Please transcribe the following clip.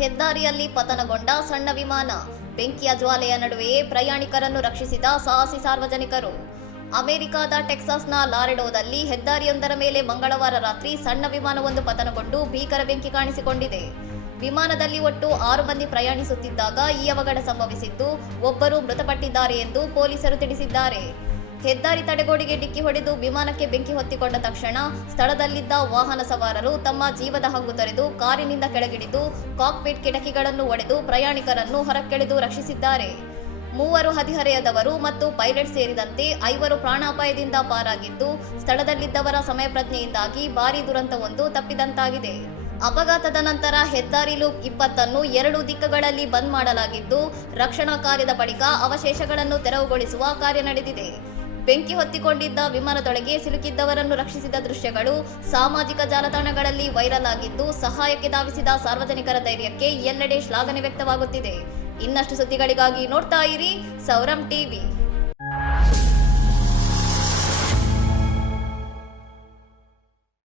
ಹೆದ್ದಾರಿಯಲ್ಲಿ ಪತನಗೊಂಡ ಸಣ್ಣ ವಿಮಾನ, ಬೆಂಕಿಯ ಜ್ವಾಲೆಯ ನಡುವೆಯೇ ಪ್ರಯಾಣಿಕರನ್ನು ರಕ್ಷಿಸಿದ ಸಾಹಸಿ ಸಾರ್ವಜನಿಕರು. ಅಮೆರಿಕದ ಟೆಕ್ಸಾಸ್ನ ಲಾರೆಡೋದಲ್ಲಿ ಹೆದ್ದಾರಿಯೊಂದರ ಮೇಲೆ ಮಂಗಳವಾರ ರಾತ್ರಿ ಸಣ್ಣ ವಿಮಾನವೊಂದು ಪತನಗೊಂಡು ಭೀಕರ ಬೆಂಕಿ ಕಾಣಿಸಿಕೊಂಡಿದೆ. ವಿಮಾನದಲ್ಲಿ ಒಟ್ಟು 6 ಮಂದಿ ಪ್ರಯಾಣಿಸುತ್ತಿದ್ದಾಗ ಈ ಅವಘಡ ಸಂಭವಿಸಿದ್ದು, ಒಬ್ಬರು ಮೃತಪಟ್ಟಿದ್ದಾರೆ ಎಂದು ಪೊಲೀಸರು ತಿಳಿಸಿದ್ದಾರೆ. ಹೆದ್ದಾರಿ ತಡೆಗೋಡೆಗೆ ಡಿಕ್ಕಿ ಹೊಡೆದು ವಿಮಾನಕ್ಕೆ ಬೆಂಕಿ ಹೊತ್ತಿಕೊಂಡ ತಕ್ಷಣ ಸ್ಥಳದಲ್ಲಿದ್ದ ವಾಹನ ಸವಾರರು ತಮ್ಮ ಜೀವದ ಹಂಗು ತೊರೆದು ಕಾರಿನಿಂದ ಕೆಳಗಿಳಿದು ಕಾಕ್ಪಿಟ್ ಕಿಟಕಿಗಳನ್ನು ಒಡೆದು ಪ್ರಯಾಣಿಕರನ್ನು ಹೊರಕ್ಕೆಳೆದು ರಕ್ಷಿಸಿದ್ದಾರೆ. 3 ಹದಿಹರೆಯದವರು ಮತ್ತು ಪೈಲಟ್ ಸೇರಿದಂತೆ 5 ಪ್ರಾಣಾಪಾಯದಿಂದ ಪಾರಾಗಿದ್ದು, ಸ್ಥಳದಲ್ಲಿದ್ದವರ ಸಮಯಪ್ರಜ್ಞೆಯಿಂದಾಗಿ ಭಾರೀ ದುರಂತವೊಂದು ತಪ್ಪಿದಂತಾಗಿದೆ. ಅಪಘಾತದ ನಂತರ ಹೆದ್ದಾರಿ ಲೂಪ್ 20 2 ದಿಕ್ಕುಗಳಲ್ಲಿ ಬಂದ್ ಮಾಡಲಾಗಿದ್ದು, ರಕ್ಷಣಾ ಕಾರ್ಯದ ಬಳಿಕ ಅವಶೇಷಗಳನ್ನು ತೆರವುಗೊಳಿಸುವ ಕಾರ್ಯ ನಡೆದಿದೆ. ಬೆಂಕಿ ಹೊತ್ತಿಕೊಂಡಿದ್ದ ವಿಮಾನದೊಳಗೆ ಸಿಲುಕಿದ್ದವರನ್ನು ರಕ್ಷಿಸಿದ ದೃಶ್ಯಗಳು ಸಾಮಾಜಿಕ ಜಾಲತಾಣಗಳಲ್ಲಿ ವೈರಲ್ ಆಗಿದ್ದು, ಸಹಾಯಕ್ಕೆ ಧಾವಿಸಿದ ಸಾರ್ವಜನಿಕರ ಧೈರ್ಯಕ್ಕೆ ಎಲ್ಲೆಡೆ ಶ್ಲಾಘನೆ ವ್ಯಕ್ತವಾಗುತ್ತಿದೆ. ಇನ್ನಷ್ಟು ಸುದ್ದಿಗಳಿಗಾಗಿ ನೋಡ್ತಾ ಇರಿ ಸೌರಂ ಟಿವಿ.